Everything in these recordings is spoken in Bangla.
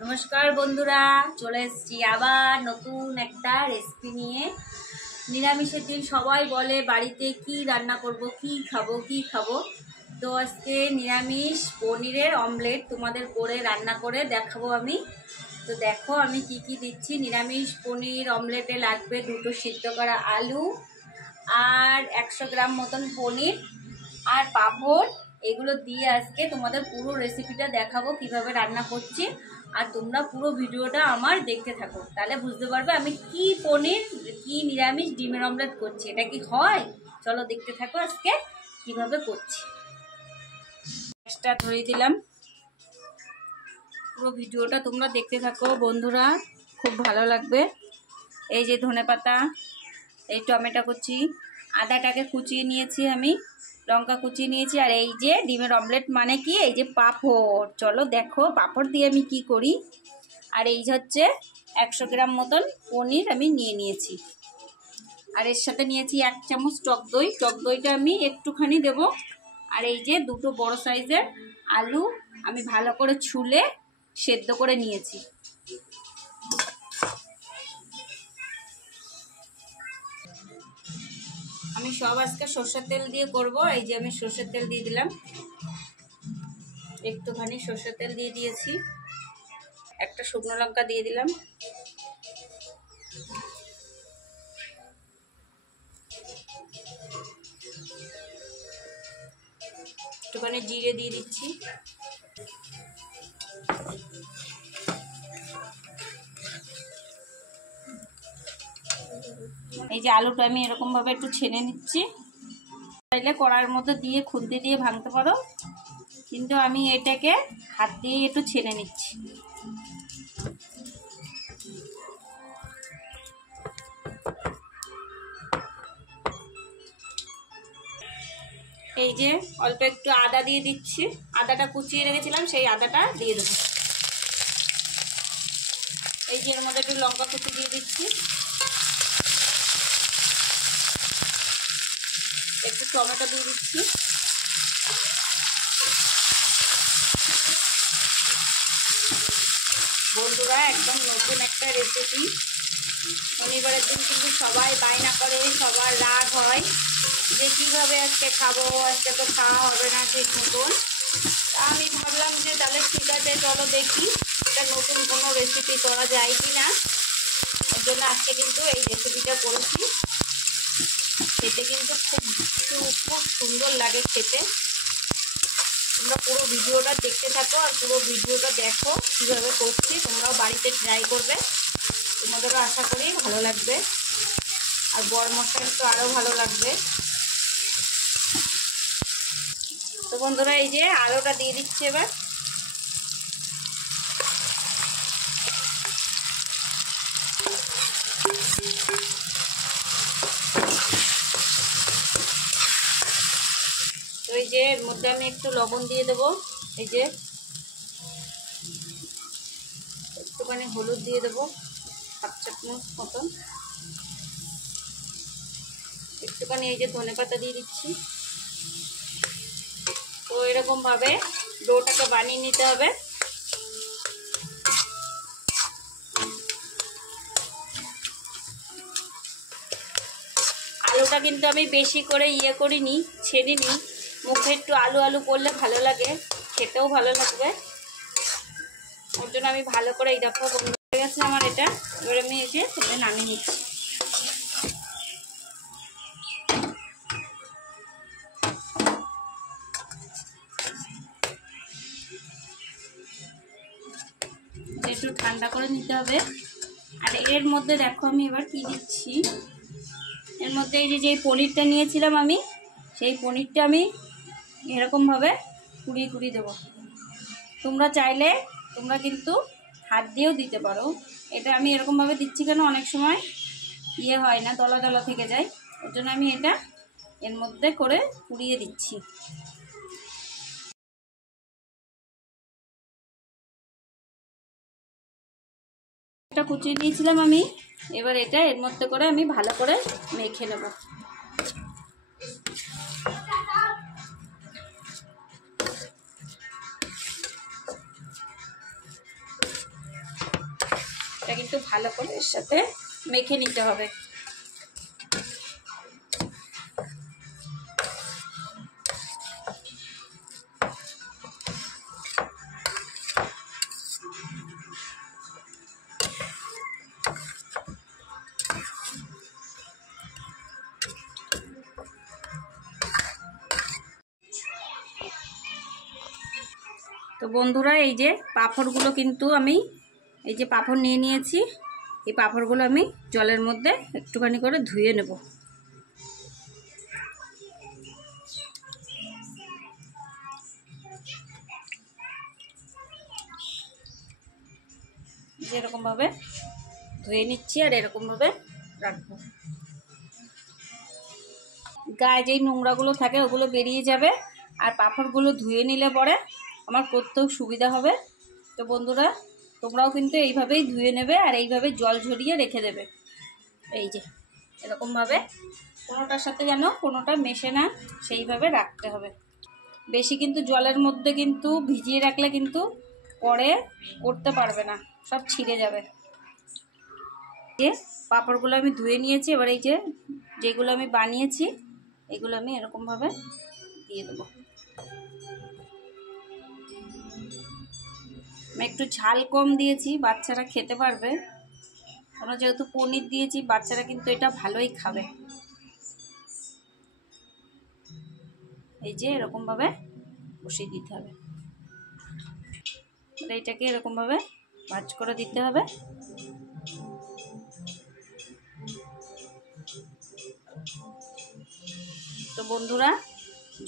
নমস্কার বন্ধুরা, চলে এসেছি আবার নতুন একটা রেসিপি নিয়ে। নিরামিষের দিন সবাই বলে বাড়িতে কি রান্না করব, কি খাবো। তো আজকে নিরামিষ পনিরের অমলেট তোমাদের করে রান্না করে দেখাবো আমি। তো দেখো আমি কি কি দিচ্ছি। নিরামিষ পনির অমলেটে লাগবে 2টো সিদ্ধ করা আলু আর 100 গ্রাম মতন পনির আর পাঁপড়। এগুলো দিয়ে আজকে তোমাদের পুরো রেসিপিটা দেখাবো কিভাবে রান্না করছি। আর তোমরা পুরো ভিডিওটা আমার দেখতে থাকো, তাহলে বুঝতে পারবে আমি কি পনির কি নিরামিষ ডিমের অমলেট করছি। এটা কি হয়, চলো দেখতে থাকো আজকে কিভাবে করছি। গ্যাসটা ধরিয়ে দিলাম, পুরো ভিডিওটা তোমরা দেখতে থাকো বন্ধুরা, খুব ভালো লাগবে। এই যে ধনেপাতা, এই টমেটো কুচি, আদাটাকে কুচিয়ে নিয়েছি আমি, লঙ্কা কুচিয়ে নিয়েছি, আর এই যে ডিমের অমলেট মানে কি, এই যে পাঁপড়। চলো দেখো পাঁপড় দিয়ে আমি কি করি। আর এই হচ্ছে 100 গ্রাম মতন পনির আমি নিয়ে নিয়েছি, আর এর সাথে নিয়েছি 1 চামচ টক দই। টক দইটা আমি একটুখানি দেব। আর এই যে 2টো বড় সাইজের আলু আমি ভালো করে ছুলে সেদ্ধ করে নিয়েছি। আমি সব আজকে সরষের তেল দিয়ে করব। এই যে আমি সরষের তেল দিয়ে দিলাম, একটুখানি সরষের তেল দিয়ে দিয়েছি, একটা শুকনো লঙ্কা দিয়ে দিলাম, একটুখানি জিরে দিয়ে দিচ্ছি, এই যে আলুটা আমি এরকম ভাবে একটু ছেনে নিচ্ছি। চাইলে কড়াইয়ের মধ্যে দিয়ে খুন্তি দিয়ে ভাঙতে পারো, কিন্তু আমি এটাকে হাত দিয়ে একটু ছেনে নিচ্ছি। এই যে অল্প একটু আদা দিয়ে দিচ্ছি, আদাটা কুচিয়ে রেখেছিলাম, সেই আদাটা দিয়ে দেবো। এই যে এর মধ্যে একটু লঙ্কা কুচি দিয়ে দিচ্ছি, একটু টমেটো দিয়ে দিচ্ছি, বন্ধুরা একদম নতুন একটা রেসিপি। শনিবারের দিন কিন্তু সবাই বায়না করে, সবার রাগ হয় যে কীভাবে আজকে খাবো, আজকে তো খাওয়া হবে না ঠিক মতন। তা আমি ভাবলাম যে তাহলে ঠিক আছে, চলো দেখি এটা নতুন কোনো রেসিপি করা যায় কি না। এর জন্য আজকে কিন্তু এই রেসিপিটা করেছি। খেতে কিন্তু খুব সুন্দর লাগে খেতে। তোমরা পুরো ভিডিওটা দেখতে থাকো আর পুরো ভিডিওটা দেখো কীভাবে করছি। তোমরাও বাড়িতে ট্রাই করবে, তোমাদেরও আশা করি ভালো লাগবে, আর বড় মশলার তো আরও ভালো লাগবে। তো বন্ধুরা এই যে আলুটা দিয়ে দিচ্ছি এবার। তো এই যে এর মধ্যে আমি একটু লবণ দিয়ে দেবো, এই যে একটুখানি হলুদ দিয়ে দেবো, 1/2 চামচ মতন, একটুখানি এই যে ধনেপাতা দিয়ে দিচ্ছি। তো এরকম ভাবে ডোটাকে বানিয়ে নিতে হবে। আলুটা কিন্তু আমি বেশি করে করিনি, ছেড়িনি। মুখে একটু আলু আলু করলে ভালো লাগে, খেতেও ভালো লাগবে। ওর জন্য আমি ভালো করে এই দেখো বন্ধ হয়ে গেছে আমার এটা। এবার আমি এই যে এটা নামিয়ে নিচ্ছি। একটু ঠান্ডা করে নিতে হবে। আর এর মধ্যে দেখো আমি এবার কি দিচ্ছি, এর মধ্যে এই যে পনিরটা নিয়েছিলাম আমি, সেই পনিরটা আমি এরকমভাবে কুড়িয়ে কুড়িয়ে দেবো। তোমরা চাইলে তোমরা কিন্তু হাত দিয়েও দিতে পারো। এটা আমি এরকমভাবে দিচ্ছি কেন, অনেক সময় হয় না, দলা দলা থেকে যায়, ওর জন্য আমি এটা এর মধ্যে করে কুড়িয়ে দিচ্ছি। এটা কুচিয়ে নিয়েছিলাম আমি, এবার এটা এর মধ্যে করে আমি ভালো করে মেখে নেব। এটা কিন্তু ভালো করে এর সাথে মেখে নিতে হবে। তো বন্ধুরা এই যে পাঁপড়গুলো কিন্তু আমি এই যে পাঁপড় নিয়ে নিয়েছি, এই পাঁপড়গুলো আমি জলের মধ্যে একটুখানি করে ধুয়ে নেব। যে এরকমভাবে ধুয়ে নিচ্ছি আর এরকমভাবে রাখবো। গায়ে যেই নোংরাগুলো থাকে ওগুলো বেরিয়ে যাবে, আর পাঁপড়গুলো ধুয়ে নিলে পরে আমার করতেও সুবিধা হবে। তো বন্ধুরা তোমরাও কিন্তু এইভাবেই ধুয়ে নেবে আর এইভাবে জল ঝরিয়ে রেখে দেবে। এই যে এরকমভাবে কোনোটার সাথে যেন কোনোটা মেশে না, সেইভাবে রাখতে হবে। বেশি কিন্তু জলের মধ্যে কিন্তু ভিজিয়ে রাখলে কিন্তু পরে করতে পারবে না, সব ছিঁড়ে যাবে। পাঁপড়গুলো আমি ধুয়ে নিয়েছি, এবার এই যে যেগুলো আমি বানিয়েছি এগুলো আমি এরকমভাবে দিয়ে দেবো। আমি একটু ঝাল কম দিয়েছি, বাচ্চারা খেতে পারবে, আমরা যেহেতু পনির দিয়েছি বাচ্চারা কিন্তু এটা ভালোই খাবে। এই যে এরকমভাবে বসিয়ে দিতে হবে, এইটাকে এরকমভাবে ভাঁজ করে দিতে হবে। তো বন্ধুরা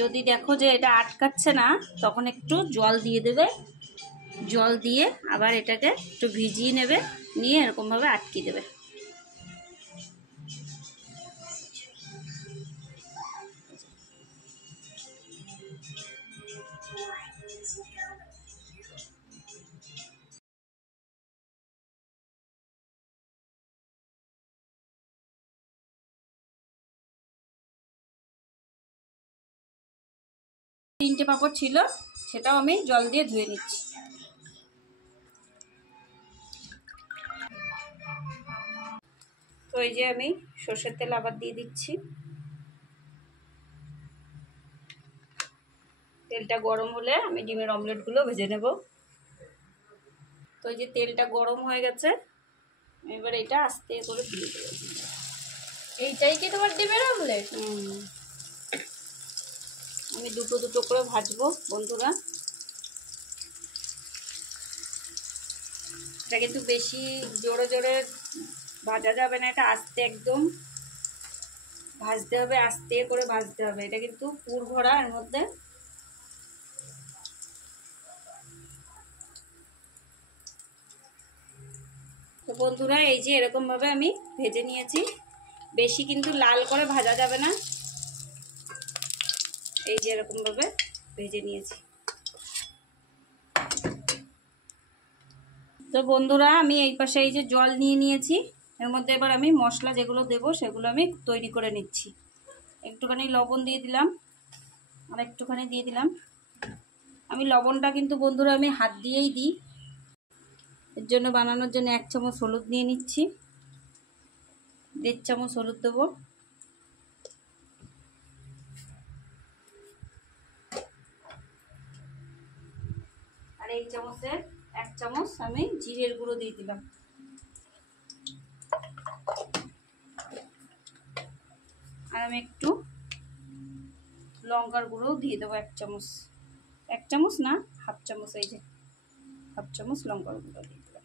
যদি দেখো যে এটা আটকাচ্ছে না তখন একটু জল দিয়ে দেবে, জল দিয়ে আবার এটাকে একটু ভিজিয়ে নেবে, নিয়ে এরকমভাবে আটকে দেবে। তিনটে পাঁপড় ছিল, সেটাও আমি জল দিয়ে ধুয়ে নিচ্ছি। তো এই যে আমি সর্ষের তেল আবার দিয়ে দিচ্ছি। তেলটা গরম হলে আমি ডিমের অমলেটগুলো ভেজে নেব। তো এই যে তেলটা গরম হয়ে গেছে, এবার এটা আস্তে করে দিয়ে দেবো। এইটাই কি তোমার ডিমের অমলেট? আমি দুটো দুটো করে ভাজবো বন্ধুরা। এটা কিন্তু বেশি জোরে জোরে ভাজা যাবে না, এটা আস্তে একদম ভাজতে হবে, আস্তে করে ভাজতে হবে। এটা কিন্তু পুর ভরা এর মধ্যে। তো বন্ধুরা এই যে এরকমভাবে আমি ভেজে নিয়েছি, বেশি কিন্তু লাল করে ভাজা যাবে না। এই যে এরকমভাবে ভেজে নিয়েছি। তো বন্ধুরা আমি এই পাশে এই যে জল নিয়ে নিয়েছি, এর মধ্যে এবার আমি মশলা যেগুলো দেবো সেগুলো আমি তৈরি করে নিচ্ছি। একটুখানি লবণ দিয়ে দিলাম, আর একটুখানি দিয়ে দিলাম। আমি লবণটা কিন্তু বন্ধুরা আমি হাত দিয়েই দিই, এর জন্য বানানোর জন্য 1 চামচ হলুদ নিয়ে নিচ্ছি, 1.5 চামচ হলুদ দেবো। আর এই চামচের 1 চামচ আমি জিরের গুঁড়ো দিয়ে দিলাম। আর আমি একটু লঙ্কার গুঁড়ো দিয়ে দেবো 1 চামচ, 1 চামচ না 1/2 চামচ, এই যে 1/2 চামচ লঙ্কার গুঁড়ো দিয়ে দিলাম।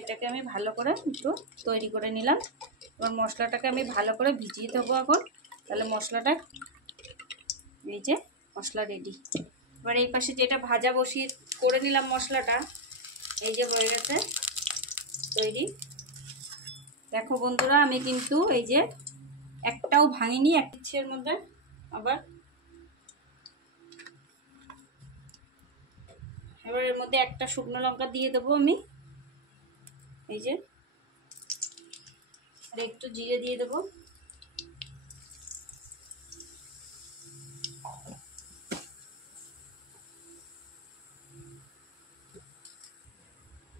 এটাকে আমি ভালো করে একটু তৈরি করে নিলাম। এবার মশলাটাকে আমি ভালো করে ভিজিয়ে দেবো এখন, তাহলে মশলাটা, এই যে মশলা রেডি। এবার এই পাশে যেটা ভাজা বসিয়ে করে নিলাম মশলাটা, এই যে হয়ে গেছে তৈরি। দেখো বন্ধুরা আমি কিন্তু এই যে একটাও ভাঙিনি, এর মধ্যে আবার এবার এর মধ্যে একটা শুকনো লঙ্কা দিয়ে দেবো আমি, এই যে, আর একটু জিরে দিয়ে দেবো।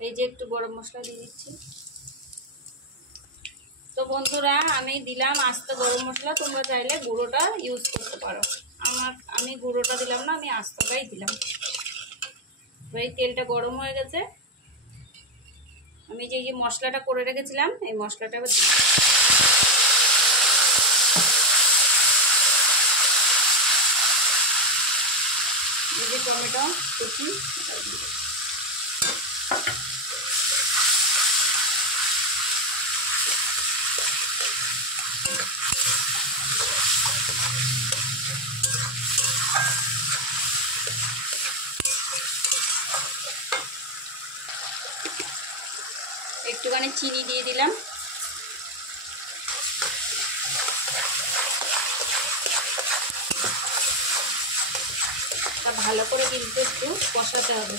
এই যে একটু গরম মশলা দিয়ে দিচ্ছি। তো বন্ধুরা আমি দিলাম আস্ত গরম মশলা, তোমরা চাইলে গুঁড়োটা ইউজ করতে পারো। আমি গুঁড়োটা দিলাম না, আমি আস্তটাই দিলাম। এই তেলটা গরম হয়ে গেছে, আমি যে মশলাটা করে রেখেছিলাম এই মশলাটা এবার দিই। এই যে টমেটো কুচি, একটুখানি চিনি দিয়ে দিলাম। তা ভালো করে কিন্তু একটু কষাতে হবে।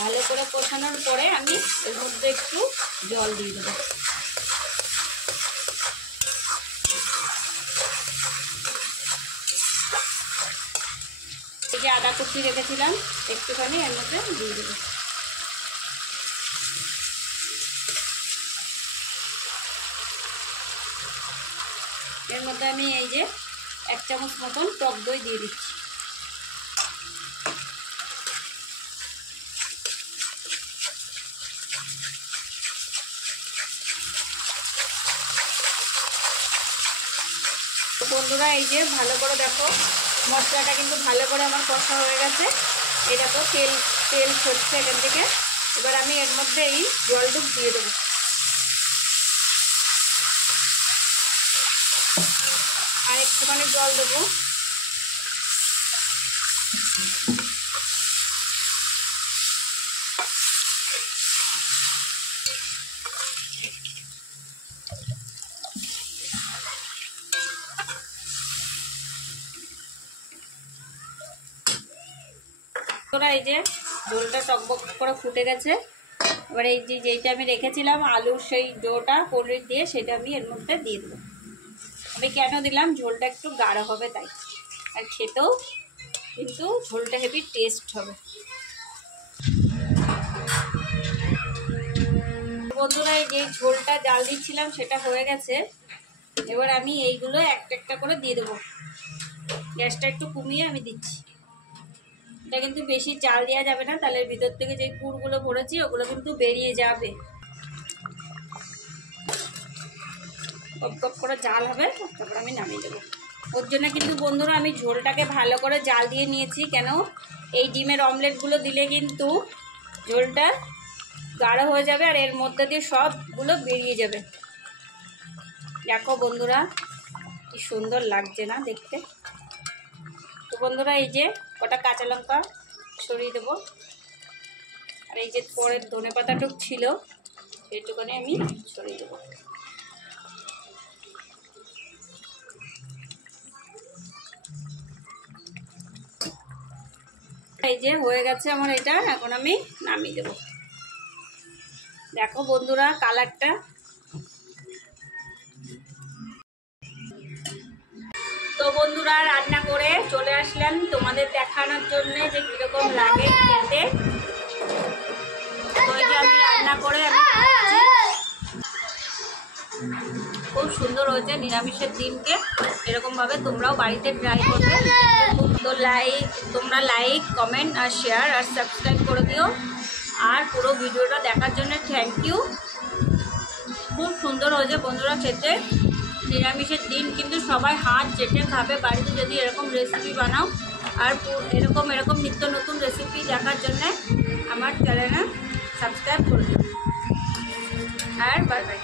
ভালো করে কষানোর পরে আমি এর মধ্যে একটু জল দিয়ে দেবো। এই যে আদা কুচি রেখেছিলাম একটুখানি এর মধ্যে দিয়ে দেবো। এর মধ্যে আমি এই যে 1 চামচ মতন টক দই দিয়ে দিচ্ছি। তো বন্ধুরা এই যে ভালো করে দেখো মশলাটা কিন্তু ভালো করে আমার কষা হয়ে গেছে। এই দেখো তেল তেল ছড়ছে এখান থেকে। এবার আমি এর মধ্যে এই জলটুক দিয়ে দেবো। আর একটুখানি জল দেবো। তোরা এই যে ঝোলটা টকবক করে ফুটে গেছে। এবার এই যে যেইটা আমি রেখেছিলাম আলুর সেই ডোটা পনির দিয়ে সেটা আমি এর মধ্যে দিয়ে দেবো। আমি কেন দিলাম, ঝোলটা একটু গাঢ় হবে তাই, আর খেতেও কিন্তু ঝোলটা হেভি টেস্ট হবে। বন্ধুরা এই যে ঝোলটা জাল দিচ্ছিলাম সেটা হয়ে গেছে। এবার আমি এইগুলো একটা একটা করে দিয়ে দেবো। গ্যাসটা একটু কমিয়ে আমি দিচ্ছি। এটা কিন্তু বেশি জাল দেওয়া যাবে না, তাহলে ভিতর থেকে যে পুরগুলো ভরেছি ওগুলো কিন্তু বেরিয়ে যাবে। কপ কপ করে জাল হবে, তারপর আমি নামিয়ে দেবো। ওর জন্য কিন্তু বন্ধুরা আমি ঝোলটাকে ভালো করে জাল দিয়ে নিয়েছি। কেন, এই ডিমের অমলেটগুলো দিলে কিন্তু ঝোলটা গাঢ় হয়ে যাবে আর এর মধ্যে দিয়ে সবগুলো বেরিয়ে যাবে। দেখো বন্ধুরা কি সুন্দর লাগছে না দেখতে। তো বন্ধুরা এই যে কটা কাঁচা লঙ্কা সরিয়ে দেবো। আর এই যে পরের ধনেপাতাটুক ছিল সেইটুকুনি আমি সরিয়ে দেবো। এই যে হয়ে গেছে আমার এটা, এখন আমি নামিয়ে দেবো। দেখো বন্ধুরা কালারটা। তো বন্ধুরা রান্না করে চলে আসলাম তোমাদের দেখানোর জন্য যে কিরকম লাগে খেতে। ওই যে আমি রান্না করে আমি খাচ্ছি। খুব সুন্দর হয়েছে নিরামিষের দিনকে। এরকমভাবে তোমরাও বাড়িতে ট্রাই করবে। তো তোমরা লাইক কমেন্ট আর শেয়ার আর সাবস্ক্রাইব করে দিও। আর পুরো ভিডিওটা দেখার জন্য থ্যাংক ইউ। খুব সুন্দর হয়েছে বন্ধুরা খেতে। নিরামিষের দিন কিন্তু সবাই হাত চেটে খাবে বাড়িতে যদি এরকম রেসিপি বানাও। আর এরকম নিত্য নতুন রেসিপি দেখার জন্য আমার চ্যানেলে সাবস্ক্রাইব করে দিও। আর বাই বাই।